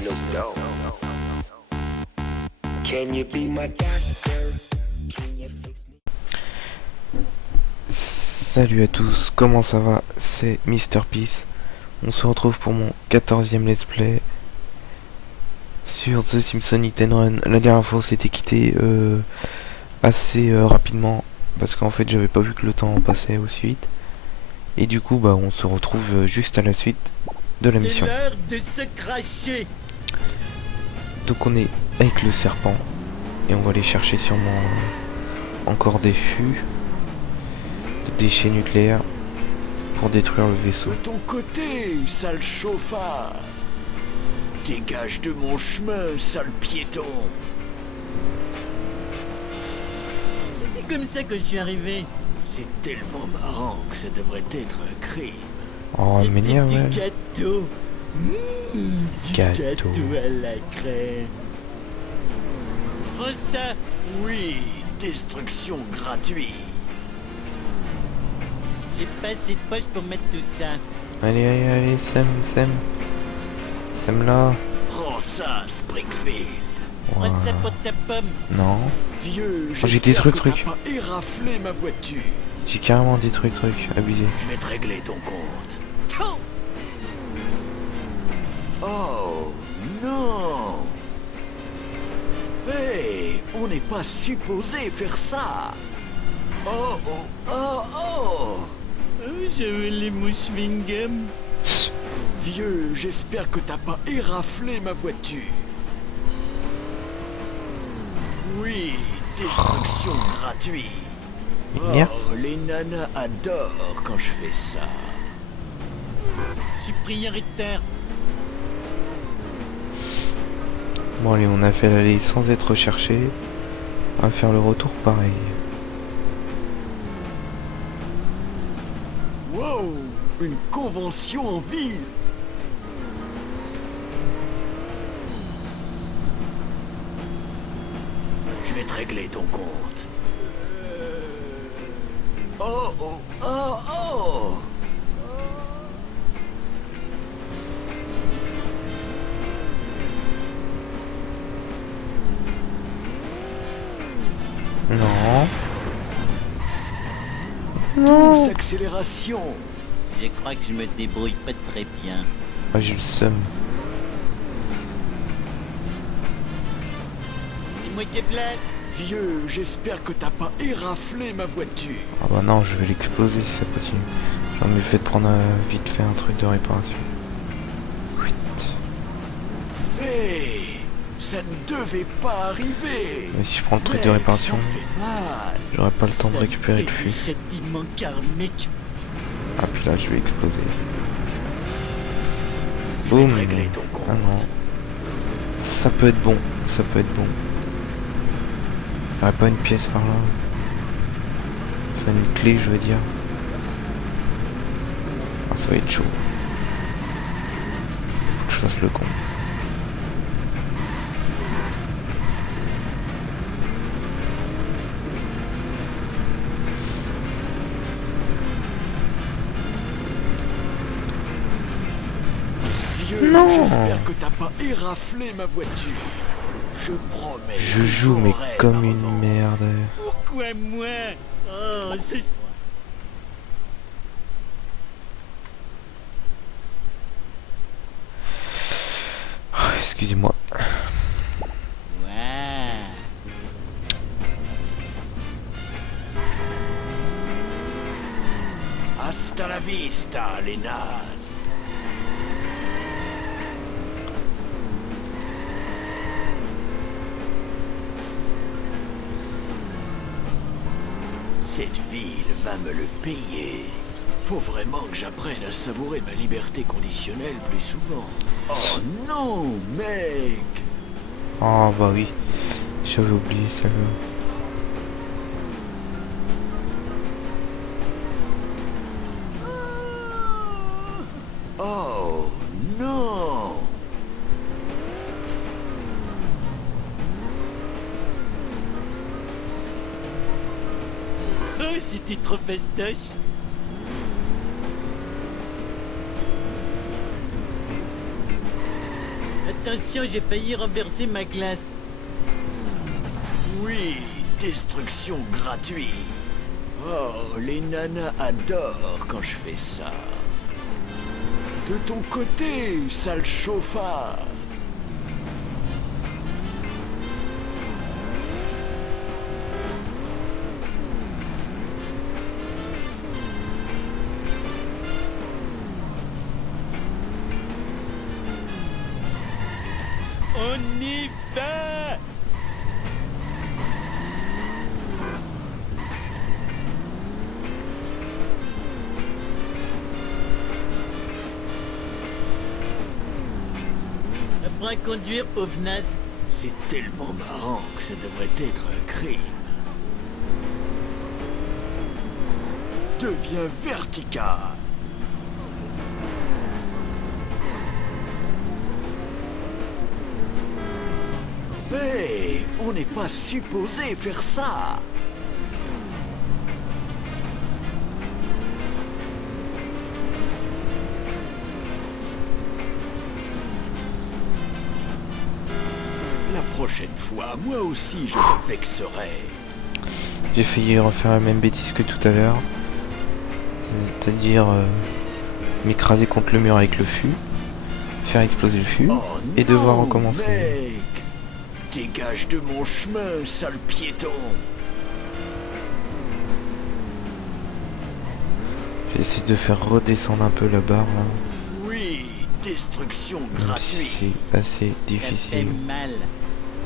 Snoop Dogg. Can you be my doctor? Can you fix me? Salut à tous, comment ça va? C'est Mr. Peace. On se retrouve pour mon 14e let's play sur The Simpsons Hit and Run. La dernière fois on s'était quitté assez rapidement parce qu'en fait j'avais pas vu que le temps passait aussi vite. Et du coup bah on se retrouve juste à la suite de la mission. C'est l'heure de se cracher. Donc on est avec le serpent et on va aller chercher sûrement encore des fûts, des déchets nucléaires pour détruire le vaisseau. De ton côté, sale chauffard. Dégage de mon chemin, sale piéton. C'était comme ça que je suis arrivé. C'est tellement marrant que ça devrait être un crime. Oh, elle m'énerve, C'était elle. du gâteau. Du Gâteau. gâteau à la crème. Prends ça. Oui, destruction gratuite. J'ai pas assez de poche pour mettre tout ça. Allez, allez, allez, Sème là. Prends ça, Springfield. Wow. Prends ça pour ta pomme. Non, Vieux, j'ai des j'espère que trucs. t'as pas éraflé ma voiture. j'ai carrément des trucs, abusé. Je vais te régler ton compte. Oh, non. Hey, on n'est pas supposé faire ça. Oh, oh, oh, oh. Je veux les mouches chewing-gum. Vieux, j'espère que t'as pas éraflé ma voiture. Oui, destruction gratuite. Merde. Oh, les nanas adorent quand je fais ça. Je suis prioritaire. Bon allez, on a fait l'aller sans être recherché. On va faire le retour pareil. Wow, une convention en ville. Je vais te régler ton compte. Oh, oh, oh, oh. Non. Douce accélération. Je crois que je me débrouille pas très bien. Ah, j'ai le seum. C'est moi qui ai bled. Vieux, j'espère que t'as pas éraflé ma voiture. Ah bah non, je vais l'exploser si ça continue. J'en ai fait de prendre vite fait un truc de réparation. Huit. Hey, ça ne devait pas arriver. Mais si je prends le truc de Mec, réparation, ça fait mal. j'aurai pas le temps de récupérer le Ça fût. fait du châtiment karmique. Ah puis là, je vais exploser. Je vais Boum. te régler ton compte. Ah non. Ça peut être bon, ça peut être bon. Y'aurait pas une pièce par là. Enfin une clé, je veux dire. Ah, ça va être chaud. Faut que je fasse le con. Vieux, Non. j'espère que t'as pas éraflé ma voiture. Je promets. Je que joue mais j'aurai comme ma une revanche. merde. Pourquoi moi? Oh, c'est... Oh, excusez-moi. Ouais. Hasta la vista, les nazes. Cette ville va me le payer. Faut vraiment que j'apprenne à savourer ma liberté conditionnelle plus souvent. Oh non, mec! Oh bah oui. J'avais oublié ça. Oh non! Oh, c'était trop fastoche! Attention, j'ai failli renverser ma glace. Oui, destruction gratuite. Oh, les nanas adorent quand je fais ça. De ton côté, sale chauffard. On y va! Apprends à conduire, pauvre naze. C'est tellement marrant que ça devrait être un crime. Deviens vertical. Mais on n'est pas supposé faire ça. La prochaine fois, moi aussi je te vexerai. J'ai failli refaire la même bêtise que tout à l'heure. C'est-à-dire m'écraser contre le mur avec le fût, faire exploser le fût, Oh et devoir non, recommencer. Mec, dégage de mon chemin, sale piéton. J'essaie de faire redescendre un peu la barre là, Oui, destruction même si gratuite. c'est assez Ça fait difficile. mal.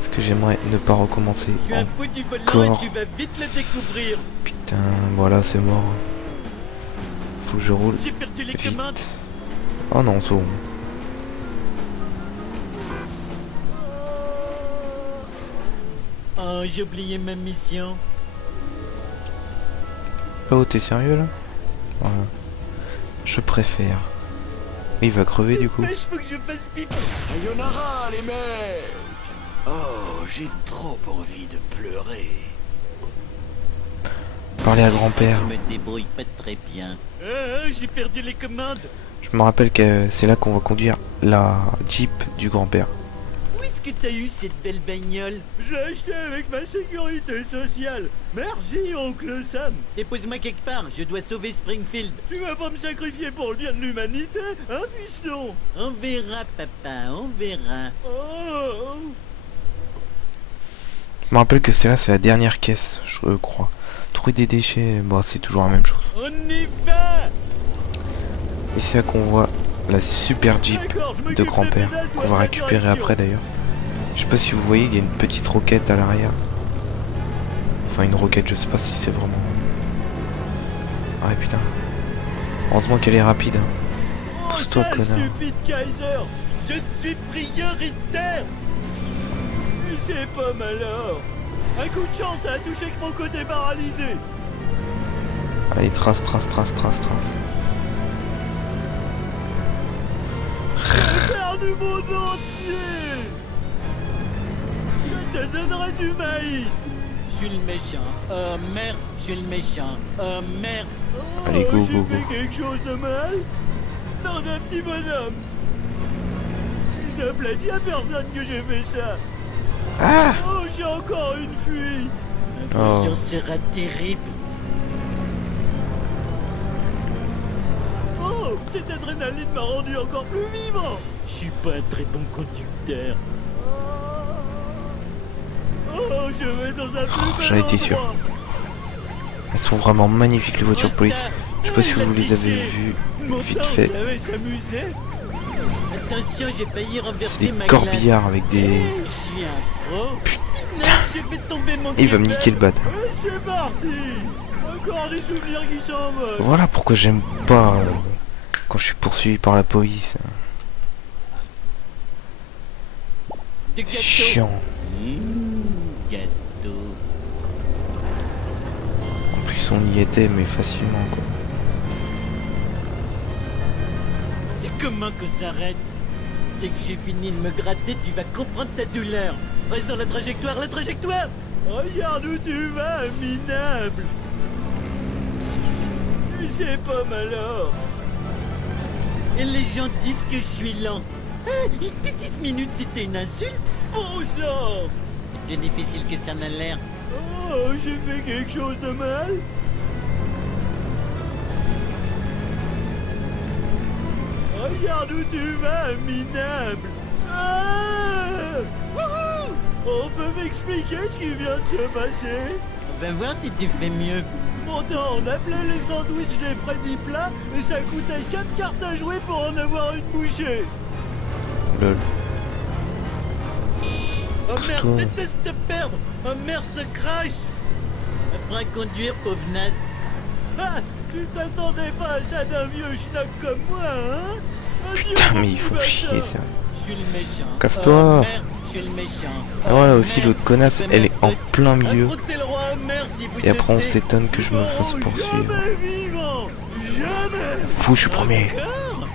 Parce que j'aimerais ne pas recommencer Tu as un fou du volant encore. et tu vas vite le découvrir. Putain, voilà, c'est mort. Faut que je roule J'ai perdu les vite. commandes. Oh non, c'est bon. Oh, j'ai oublié ma mission. Oh, t'es sérieux là? Voilà. Je préfère. Il va crever du coup. Mais faut que je fasse pipi. Sayonara, les mecs. Oh, j'ai trop envie de pleurer. Parler à grand-père. Je me débrouille pas très bien. J'ai perdu les commandes. Je me rappelle que c'est là qu'on va conduire la Jeep du grand-père. Où est-ce que t'as eu cette belle bagnole? J'ai acheté avec ma sécurité sociale. Merci, oncle Sam. Dépose-moi quelque part, je dois sauver Springfield. Tu vas pas me sacrifier pour le bien de l'humanité, hein, fiston? On verra, papa, on verra. Oh. Je me rappelle que c'est la dernière caisse, je crois. Trouver des déchets, bon, c'est toujours la même chose. On y va! Et c'est là qu'on voit la super Jeep D'accord, je de m'occupe des grand-père, pédales, qu'on toi, va de la récupérer direction. après d'ailleurs. Je sais pas si vous voyez, il y a une petite roquette à l'arrière. Enfin, une roquette, je sais pas si c'est vraiment... Ah putain. Heureusement qu'elle est rapide. Hein. Oh, Pousse-toi, sale connard. stupide Kaiser. Je suis prioritaire! Tu sais pas malheur. Un coup de chance, ça a touché que mon côté paralysé. Allez, trace. Faire du monde entier. Je te donnerai du maïs. Je suis le méchant. Oh merde, je suis le méchant. Oh merde. Oh, Allez, go, j'ai go, fait go. quelque chose de mal? Non, d'un petit bonhomme. Il ne plaît à personne que j'ai fait ça. Ah! Oh, j'ai encore une fuite. Oh. J'en sera terrible. Oh, cette adrénaline m'a rendu encore plus vivant. Je suis pas un très bon conducteur. Oh, je vais dans un plus bel j'en étais sûr. endroit. Elles sont vraiment magnifiques les voitures de Oh, police. ça, Je sais pas si il a vous les avez triché. vues Mon vite temps, fait. vous savez s'amuser. Attention, j'ai failli C'est renverser des ma corbillards avec glace. des... Eh, je suis un pro. Putain, j'ai fait tomber mon Il va me téléphone. niquer le bat. Et c'est parti. Encore des souvenirs qui s'envolent. Voilà pourquoi j'aime pas quand je suis poursuivi par la police. De gâteau. Chiant. Gâteau. En plus on y était mais facilement quoi. C'est comment qu'on s'arrête? Dès que j'ai fini de me gratter, tu vas comprendre ta douleur. Reste dans la trajectoire, la trajectoire! Regarde où tu vas, minable. Tu sais pas malheur. Et les gens disent que je suis lent. Une petite minute, c'était une insulte? Bon sang! C'est bien difficile que ça m'a l'air. Oh, j'ai fait quelque chose de mal? Regarde où tu vas, minable! Ah! Wouhou! On peut m'expliquer ce qui vient de se passer? On va voir si tu fais mieux. Pourtant, on appelait les sandwichs des Freddy plats et ça coûtait 4 cartes à jouer pour en avoir une bouchée. Lol. Oh merde, Toi. déteste te perdre. Oh merde, ce crash. Apprends à conduire, pauvre naze. Ah, tu t'attendais pas à ça d'un vieux schnock comme moi, hein? Adieu, Putain, mon mais ils petit font bâtard. chier, ça. Je suis le méchant. Casse-toi. Oh merde, je suis le méchant. Ah voilà, Oh, aussi merde, l'autre connasse, tu fais elle ma est en faute. plein milieu. Affrontez le roi Homer si vous Et après on osez. s'étonne que je me fasse Non, poursuivre. Jamais vivant! Jamais! Fou, je suis premier. Encore?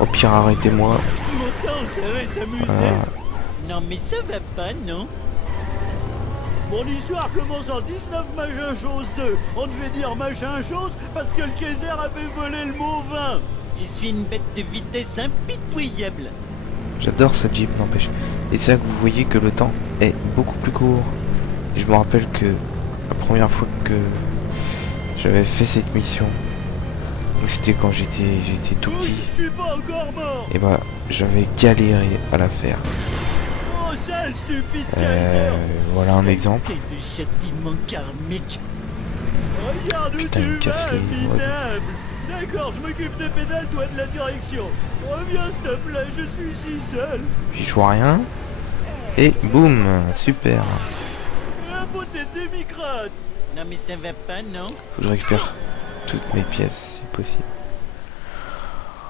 Au pire, arrêtez-moi. Longtemps, on savait s'amuser. Voilà. Non mais ça va pas, non? Mon histoire commence en 19 machin chose 2. On devait dire machin chose parce que le Kaiser avait volé le mot vin. Je suis une bête de vitesse impitoyable. J'adore cette Jeep, n'empêche. Et c'est là que vous voyez que le temps est beaucoup plus court. Et je me rappelle que la première fois que j'avais fait cette mission, donc c'était quand j'étais tout Oui, petit, je suis pas encore mort. et bah j'avais galéré à la faire. Oh, sale stupide Kaiser. Voilà un exemple. Tête de châtiment karmique. Regarde où Putain, il me tu casse vas, les doigts. minable. D'accord, je m'occupe des pédales, toi de la direction. Reviens, s'il te plaît, je suis si seul. Puis je vois rien. Et boum, super. La beauté des micrates. Non mais ça va pas, non? Faut que je récupère toutes mes pièces si possible.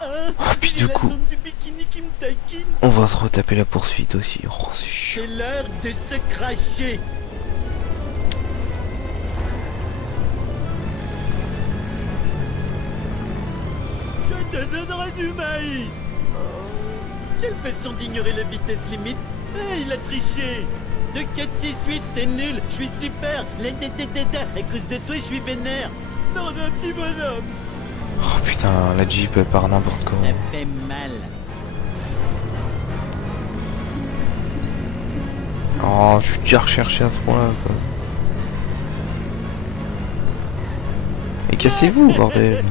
Hein? Oh, puis C'est du la coup- zone du bikini qui me taquine. On va se retaper la poursuite aussi. Oh, c'est chiant. C'est l'heure de se cracher. Je te donnerai du maïs. Quelle façon d'ignorer la vitesse limite. Ah, il a triché. 2, 4, 6, 8, t'es nul. Je suis super. À cause de toi, je suis vénère. Non, d'un petit bonhomme. Oh putain, la Jeep elle part n'importe comment. Ça fait mal. Oh, je suis déjà recherché à ce point-là, quoi. Et cassez-vous, bordel.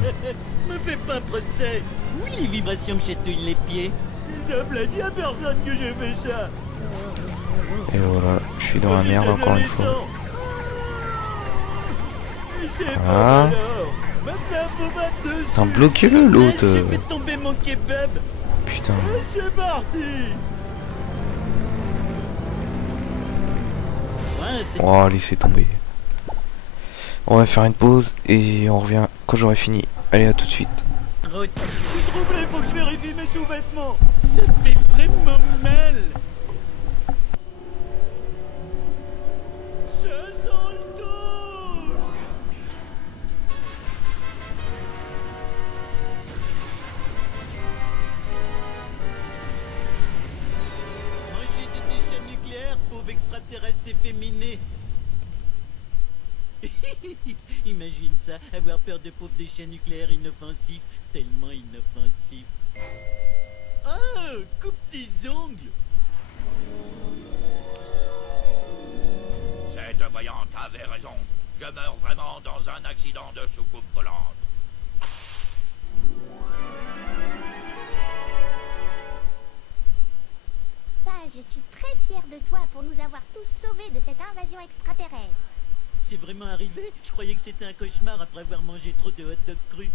Me fais pas un procès. Oui, les vibrations me chatouillent les pieds. Il ne l'a dit à personne que j'ai fait ça. Et voilà, je suis dans la merde encore une fois. Et c'est Ah. pas alors. Maintenant, faut battre dessus. Putain, bloquez-le, l'autre. Je fais tomber mon kebab. Putain. Et c'est parti. Ouais, c'est Oh, laissez tomber. On va faire une pause et on revient quand j'aurai fini. Allez, à tout de suite. route. Je suis troublé, faut que je vérifie mes sous-vêtements. Ça fait vraiment mal. Ça sent le toast. Manger des déchets nucléaires, pauvre extraterrestre efféminé. Imagine ça, avoir peur de pauvres déchets nucléaires inoffensifs, tellement inoffensifs. Oh, coupe tes ongles. Cette voyante avait raison. Je meurs vraiment dans un accident de soucoupe volante. Page, je suis très fière de toi pour nous avoir tous sauvés de cette invasion extraterrestre. C'est vraiment arrivé? Je croyais que c'était un cauchemar après avoir mangé trop de hot dog crus.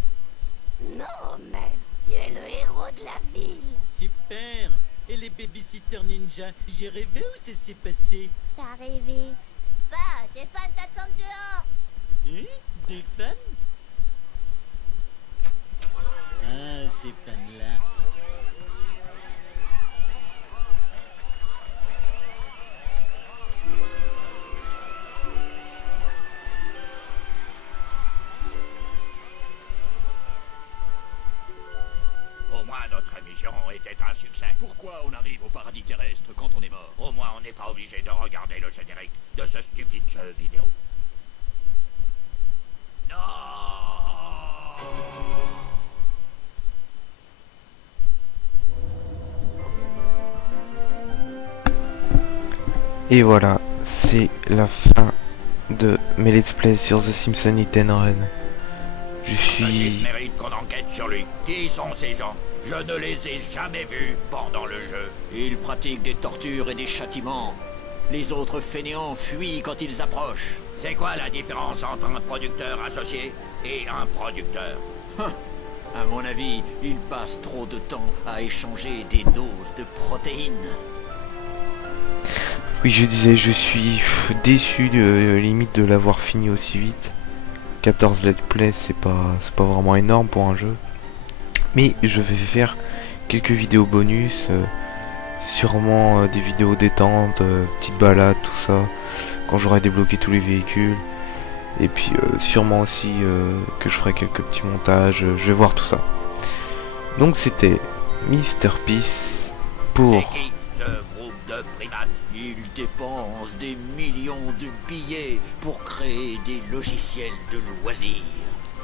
Non, mais tu es le héros de la ville. Super. Et les babysitters ninja, j'ai rêvé ou ça s'est passé? T'as rêvé. Bah, tes fans t'attendent dehors. Hein? Des fans? Ah, ces fans-là. Au moins notre mission était un succès. Pourquoi on arrive au paradis terrestre quand on est mort? Au moins on n'est pas obligé de regarder le générique de ce stupide jeu vidéo. Non. Et voilà, c'est la fin de mes let's play sur The Simpsons Hit and Run. Je Il suis... mérite qu'on enquête sur lui. Qui sont ces gens? Je ne les ai jamais vus pendant le jeu. Ils pratiquent des tortures et des châtiments. Les autres fainéants fuient quand ils approchent. C'est quoi la différence entre un producteur associé et un producteur? À mon avis, ils passent trop de temps à échanger des doses de protéines. Oui, je disais, je suis déçu limite de l'avoir fini aussi vite. 14 let's play, c'est pas vraiment énorme pour un jeu. Mais je vais faire quelques vidéos bonus, sûrement des vidéos détente, petites balades, tout ça, quand j'aurai débloqué tous les véhicules. Et puis sûrement aussi que je ferai quelques petits montages, je vais voir tout ça. Donc c'était Mr. Peace pour... C'est qui ce groupe de primates? Ils dépensent des millions de billets pour créer des logiciels de loisirs.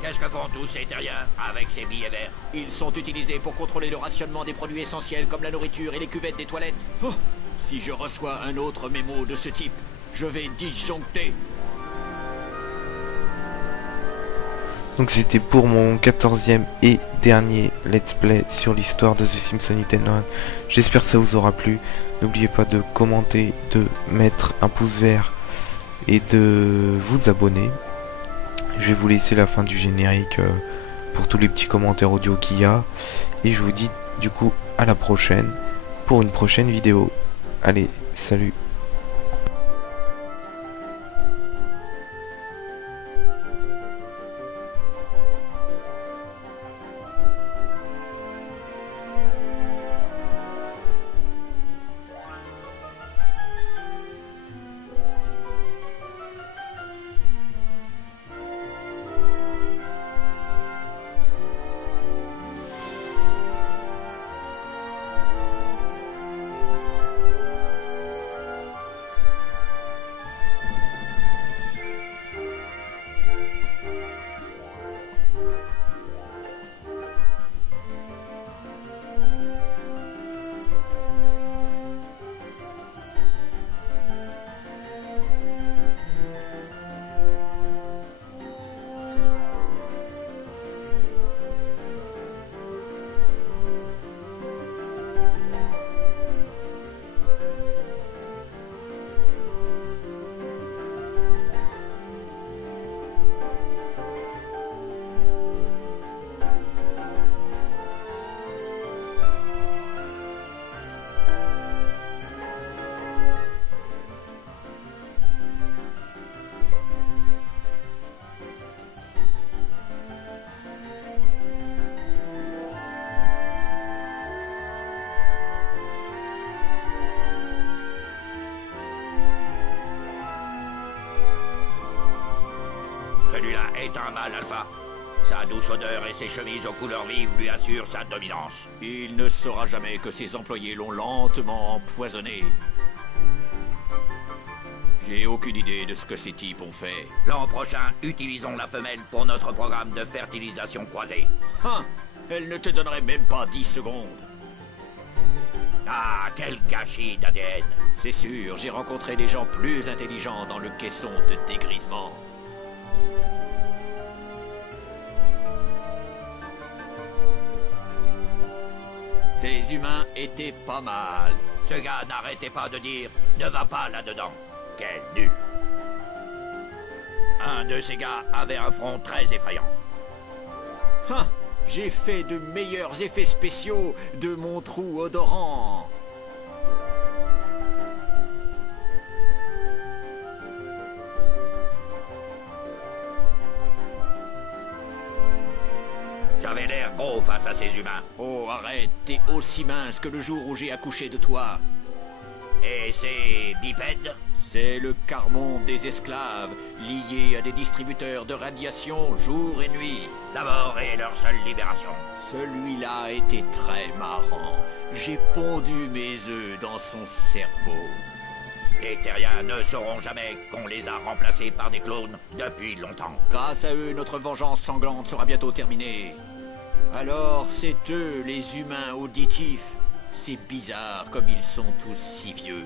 Qu'est-ce que font tous ces terriens avec ces billets verts? Ils sont utilisés pour contrôler le rationnement des produits essentiels comme la nourriture et les cuvettes des toilettes. Oh, si je reçois un autre mémo de ce type, je vais disjoncter. Donc c'était pour mon 14e et dernier let's play sur l'histoire de The Simpsons Hit and Run. J'espère que ça vous aura plu. N'oubliez pas de commenter, de mettre un pouce vert et de vous abonner. Je vais vous laisser la fin du générique pour tous les petits commentaires audio qu'il y a. Et je vous dis du coup à la prochaine pour une prochaine vidéo. Allez, salut! Celui-là est un mâle alpha. Sa douce odeur et ses chemises aux couleurs vives lui assurent sa dominance. Il ne saura jamais que ses employés l'ont lentement empoisonné. J'ai aucune idée de ce que ces types ont fait. L'an prochain, utilisons la femelle pour notre programme de fertilisation croisée. Hein? Elle ne te donnerait même pas 10 secondes. Ah, quel gâchis d'ADN! C'est sûr, j'ai rencontré des gens plus intelligents dans le caisson de dégrisement. Ces humains étaient pas mal. Ce gars n'arrêtait pas de dire « Ne va pas là-dedans ». Quel nul! Un de ces gars avait un front très effrayant. Hein? J'ai fait de meilleurs effets spéciaux de mon trou odorant. J'avais l'air gros face à ces humains. Oh, arrête, t'es aussi mince que le jour où j'ai accouché de toi. Et ces bipèdes? C'est le quart-monde des esclaves, liés à des distributeurs de radiation jour et nuit. D'abord et leur seule libération. Celui-là était très marrant. J'ai pondu mes œufs dans son cerveau. Les terriens ne sauront jamais qu'on les a remplacés par des clones depuis longtemps. Grâce à eux, notre vengeance sanglante sera bientôt terminée. Alors, c'est eux, les humains auditifs. C'est bizarre comme ils sont tous si vieux.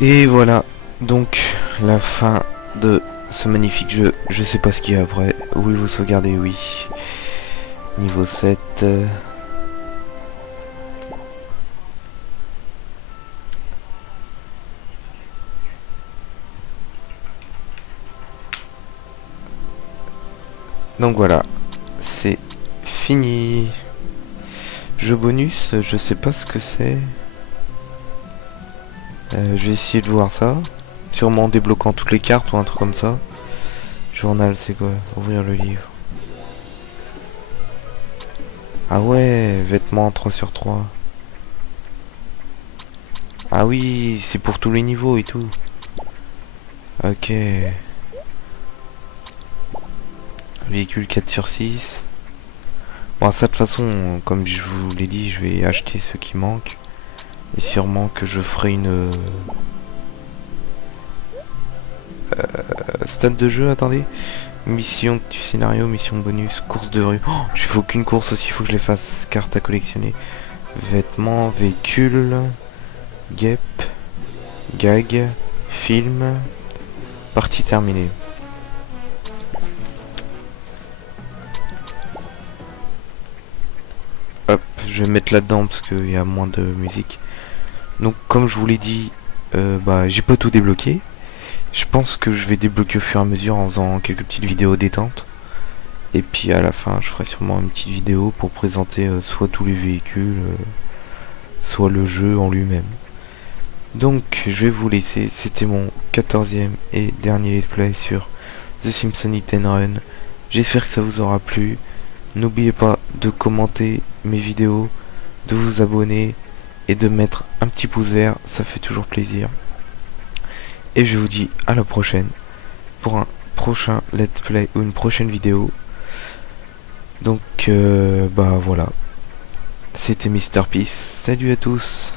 Et voilà, donc la fin de ce magnifique jeu. Je sais pas ce qu'il y a après. Voulez-vous sauvegarder? Oui. Niveau 7. Donc voilà, c'est fini. Jeu bonus, je sais pas ce que c'est. Je vais essayer de voir ça. Sûrement en débloquant toutes les cartes ou un truc comme ça. Journal, c'est quoi? Ouvrir le livre. Ah ouais, vêtements 3/3. Ah oui, c'est pour tous les niveaux et tout. Ok. Véhicule 4/6. Bon, ça de toute façon, comme je vous l'ai dit, je vais acheter ce qui manque. Et sûrement que je ferai une... stade de jeu, attendez. Mission du scénario, mission bonus, course de rue. Oh, j'ai fait aucune course aussi, il faut que je les fasse. Carte à collectionner. Vêtements, véhicules. Guêpe. Gag. Film. Partie terminée. Hop, je vais mettre là-dedans parce qu'il y a moins de musique. Donc comme je vous l'ai dit, bah j'ai pas tout débloqué. Je pense que je vais débloquer au fur et à mesure en faisant quelques petites vidéos détente. Et puis à la fin je ferai sûrement une petite vidéo pour présenter soit tous les véhicules, soit le jeu en lui-même. Donc je vais vous laisser, c'était mon 14e et dernier let's play sur The Simpsons Hit and Run. J'espère que ça vous aura plu. N'oubliez pas de commenter mes vidéos, de vous abonner et de mettre un petit pouce vert, ça fait toujours plaisir. Et je vous dis à la prochaine pour un prochain let's play ou une prochaine vidéo. Donc bah voilà, c'était Mr. Peace, salut à tous.